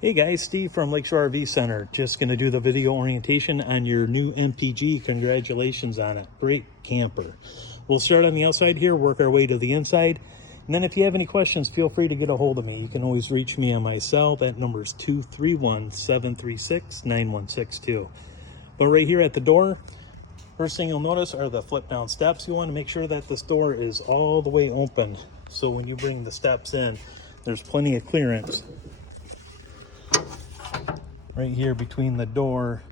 Hey guys, Steve from Lakeshore RV Center. Just going to do the video orientation on your new MPG. Congratulations on it. Great camper. We'll start on the outside here, work our way to the inside. And then if you have any questions, feel free to get a hold of me. You can always reach me on my cell. That number is 231-736-9162. But right here at the door, first thing you'll notice are the flip down steps. You want to make sure that this door is all the way open. So when you bring the steps in, there's plenty of clearance right here between the door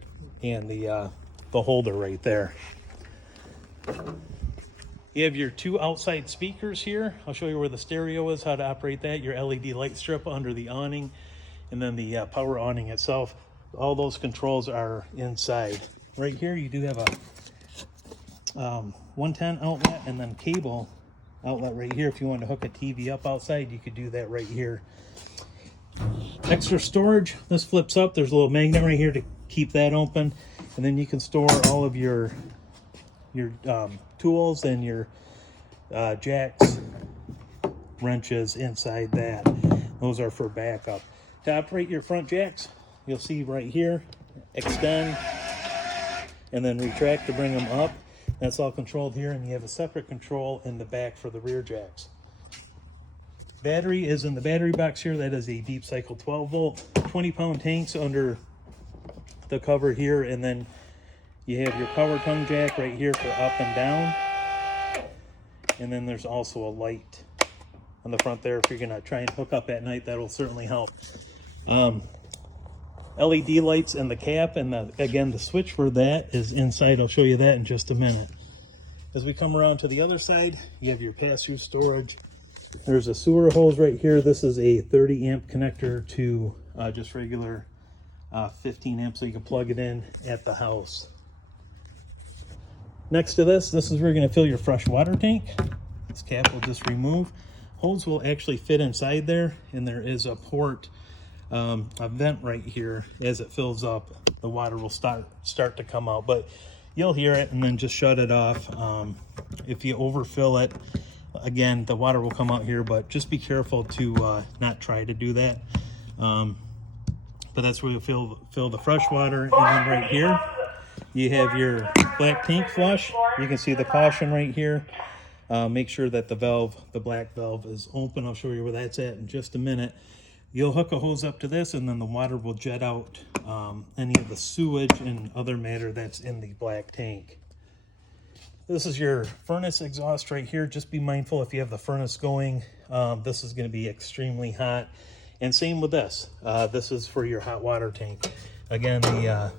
and the holder right there. You have your two outside speakers here. I'll show you where the stereo is, how to operate that, your LED light strip under the awning, and then the power awning itself. All those controls are inside. Right here you do have a 110 outlet and then cable outlet right here. If you want to hook a TV up outside, you could do that right here. Extra storage, this flips up. There's a little magnet right here to keep that open, and then you can store all of your tools and your jacks, wrenches inside that. Those are for backup. To operate your front jacks, you'll see right here, extend and then retract to bring them up. That's all controlled here, and you have a separate control in the back for the rear jacks. Battery is in the battery box here. That is a deep cycle 12 volt, 20-pound tanks under the cover here, and then you have your power tongue jack right here for up and down. And then there's also a light on the front there if you're gonna try and hook up at night. That'll certainly help. LED lights in the cap, and again the switch for that is inside. I'll show you that in just a minute. As we come around to the other side, you have your pass-through storage. There's a sewer hose right here. This is a 30 amp connector to just regular 15 amp, so you can plug it in at the house. Next to this is where you're going to fill your fresh water tank. This cap will just remove. Hose will actually fit inside there, and there is a port, a vent right here. As it fills up, the water will start to come out, but you'll hear it and then just shut it off. If you overfill it, again, the water will come out here, but just be careful to not try to do that. But that's where you'll fill the fresh water. And then right here, you have your black tank flush. You can see the caution right here. Make sure that the black valve is open. I'll show you where that's at in just a minute. You'll hook a hose up to this, and then the water will jet out any of the sewage and other matter that's in the black tank. This is your furnace exhaust right here. Just be mindful if you have the furnace going. This is going to be extremely hot. And same with this. This is for your hot water tank. Again, the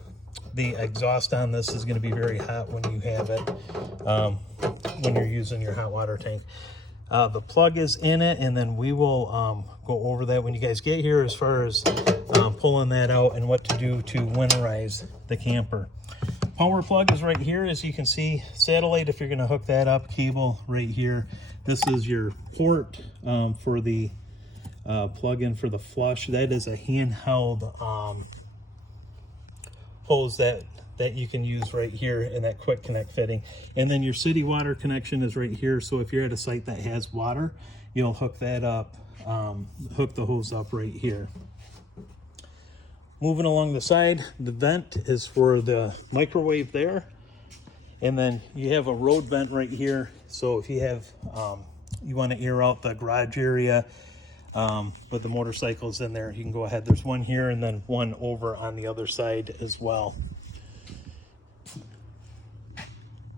exhaust on this is going to be very hot when you have it, when you're using your hot water tank. The plug is in it, and then we will go over that when you guys get here as far as pulling that out and what to do to winterize the camper. Power plug is right here, as you can see. Satellite, if you're going to hook that up, cable right here. This is your port for the plug-in for the flush. That is a handheld hose that you can use right here in that quick connect fitting. And then your city water connection is right here. So if you're at a site that has water, you'll hook that up, hook the hose up right here. Moving along the side, the vent is for the microwave there. And then you have a road vent right here. So if you have, you want to air out the garage area, but the motorcycle's in there, you can go ahead. There's one here and then one over on the other side as well.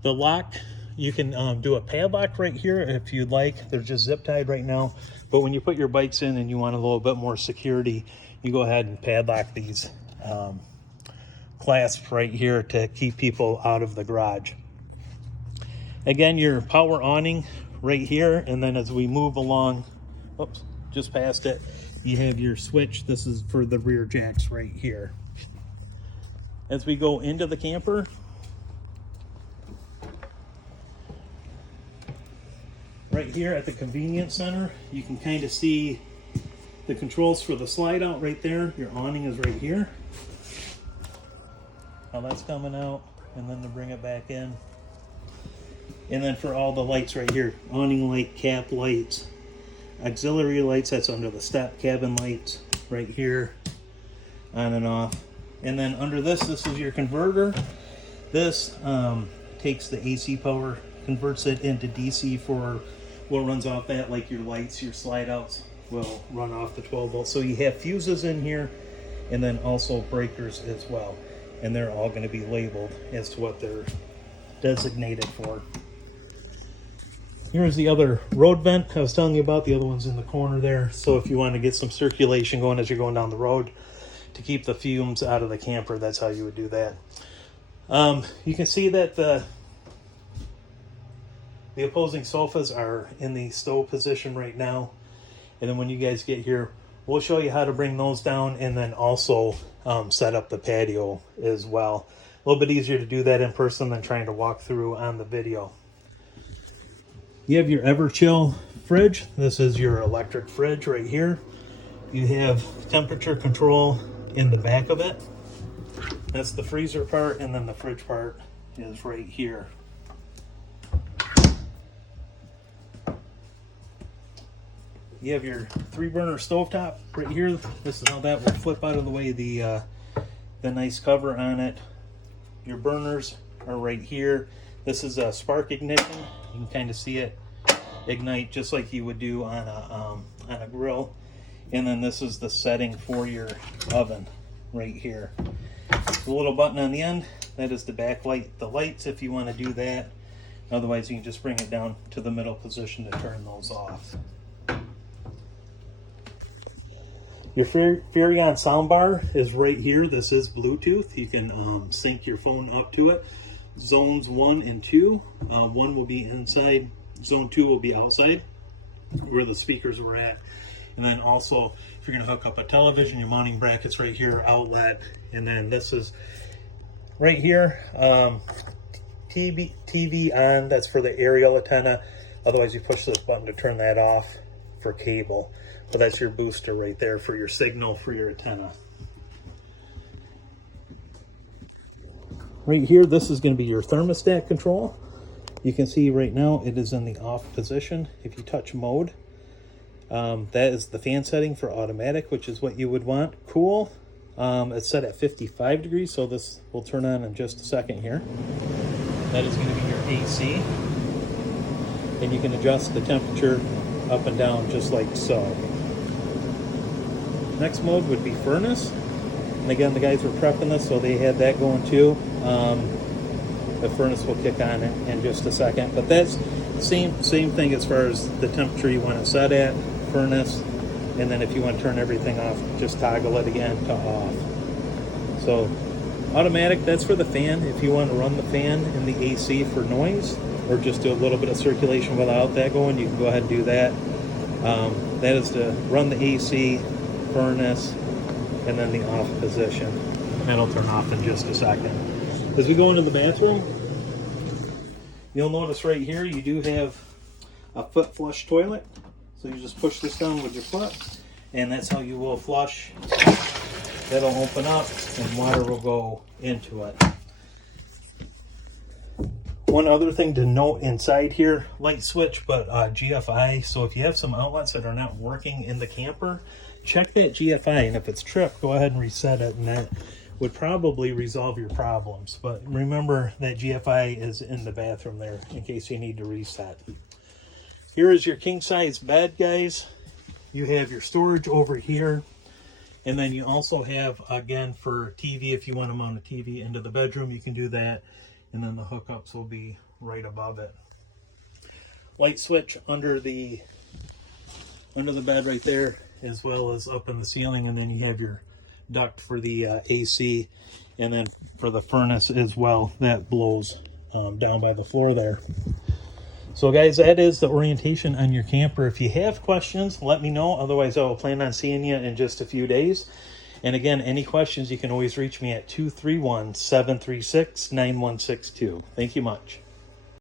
The lock, you can do a padlock right here if you'd like. They're just zip tied right now. But when you put your bikes in and you want a little bit more security, you go ahead and padlock these clasps right here to keep people out of the garage. Again, your power awning right here, and then as we move along, oops, just past it, you have your switch. This is for the rear jacks right here. As we go into the camper, right here at the convenience center, you can kind of see the controls for the slide out right there. Your awning is right here. How that's coming out, and then to bring it back in. And then for all the lights right here, awning light, cap lights, auxiliary lights, that's under the step, cabin lights right here. on and off. And then under this is your converter. This takes the AC power, converts it into DC for what runs off that, like your lights, your slide outs will run off the 12 volts. So you have fuses in here and then also breakers as well. And they're all going to be labeled as to what they're designated for. Here's the other road vent I was telling you about. The other one's in the corner there. So if you want to get some circulation going as you're going down the road to keep the fumes out of the camper, that's how you would do that. You can see that the opposing sofas are in the stow position right now. And then when you guys get here, we'll show you how to bring those down and then also set up the patio as well. A little bit easier to do that in person than trying to walk through on the video. You have your Everchill fridge. This is your electric fridge right here. You have temperature control in the back of it. That's the freezer part, and then the fridge part is right here. You have your 3-burner stovetop right here. This is how that will flip out of the way, the nice cover on it. Your burners are right here. This is a spark ignition. You can kind of see it ignite just like you would do on a grill. And then this is the setting for your oven right here. The little button on the end, that is to backlight the lights if you want to do that. Otherwise, you can just bring it down to the middle position to turn those off. Your Furrion soundbar is right here. This is Bluetooth. You can sync your phone up to it. Zones 1 and 2. 1 will be inside. Zone 2 will be outside, where the speakers were at. And then also, if you're going to hook up a television, your mounting bracket's right here, outlet. And then this is right here, TV on. That's for the aerial antenna. Otherwise, you push this button to turn that off for cable. But that's your booster right there for your signal for your antenna. Right here, this is going to be your thermostat control. You can see right now it is in the off position. If you touch mode, that is the fan setting for automatic, which is what you would want. Cool, it's set at 55 degrees, so this will turn on in just a second here. That is going to be your AC. And you can adjust the temperature up and down just like so. Next mode would be furnace. And again, the guys were prepping this, so they had that going too. The furnace will kick on in just a second. But that's same thing as far as the temperature you want it set at, furnace. And then if you want to turn everything off, just toggle it again to off. So automatic, that's for the fan. If you want to run the fan in the AC for noise, or just do a little bit of circulation without that going, you can go ahead and do that. That is to run the AC, furnace, and then the off position. That'll turn off in just a second. As we go into the bathroom, you'll notice right here you do have a foot flush toilet. So you just push this down with your foot, and that's how you will flush. That'll open up and water will go into it. One other thing to note inside here, light switch, but GFI. So if you have some outlets that are not working in the camper, check that GFI, and if it's tripped, go ahead and reset it, and that would probably resolve your problems. But remember that GFI is in the bathroom there in case you need to reset. Here is your king size bed, guys. You have your storage over here. And then you also have, again, for TV, if you want to mount a TV into the bedroom, you can do that. And then the hookups will be right above it. Light switch under the bed right there, as well as up in the ceiling. And then you have your duct for the AC, and then for the furnace as well, that blows down by the floor there. So guys, that is the orientation on your camper. If you have questions, let me know. Otherwise, I will plan on seeing you in just a few days. And again, any questions, you can always reach me at 231-736-9162. Thank you much.